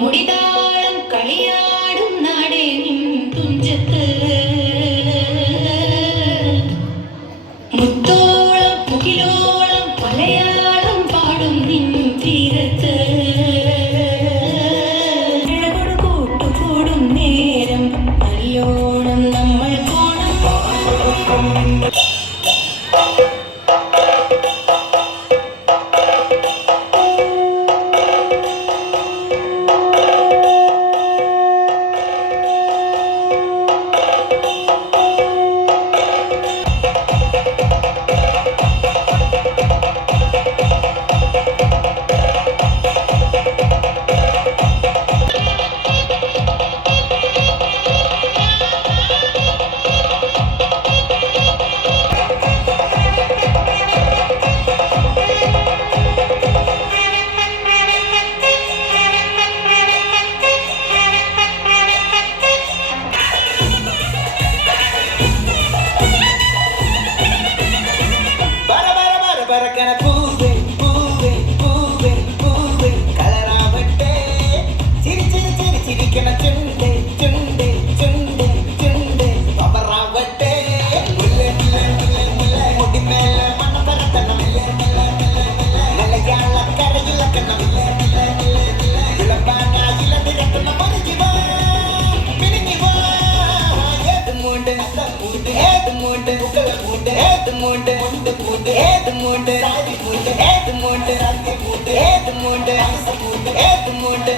മുടിതാളം കളിയാടും നാടേ നിൻ തുഞ്ചത്ത് മുത്തോളം മുകിലോളം മലയാളം പാടും നിൻ തീരത്ത് കൂട്ടുകൂടും നേരം നല്ലോണം നമ്മൾ പോണം. പറക്കണ പൂവേ പൂവേ പൂവേ പൂവേ കളറാവട്ടെ ചിരി ചിരി ചിരി ചിരിക്കണ ചുണ്ടേ ചുണ്ടേ ചുണ്ടേ ചുണ്ടേ പവറാവട്ടെ മുല്ലേ മുല്ലേ മുല്ലേ മുല്ലേ മുടിമേലെ മണ്ണ പരത്തണ മുല്ലേ മുല്ലേ മുല്ലേ മുല്ലേ മലയാള കരയിലക്കണ മുല്ലേ മുല്ലേ മുല്ലേ മുല്ലേ ഇളപ്പാനായില നിരക്കണ മറിഞ്ഞു വാ പിരിഞ്ഞു വാ ഏത് മൂണ്ട് ഏത് മൂണ്ട് മുകള മൂണ്ട് ഏത് മൂണ്ട് മുണ്ട് മൂണ്ട് ഏത് മൂണ്ട് സാരി മൂണ്ട് ഏത് മൂണ്ട് സന്ധ്യ മൂണ്ട് ഏത് മൂണ്ട് അംസ മൂണ്ട് ഏത് മൂണ്ട്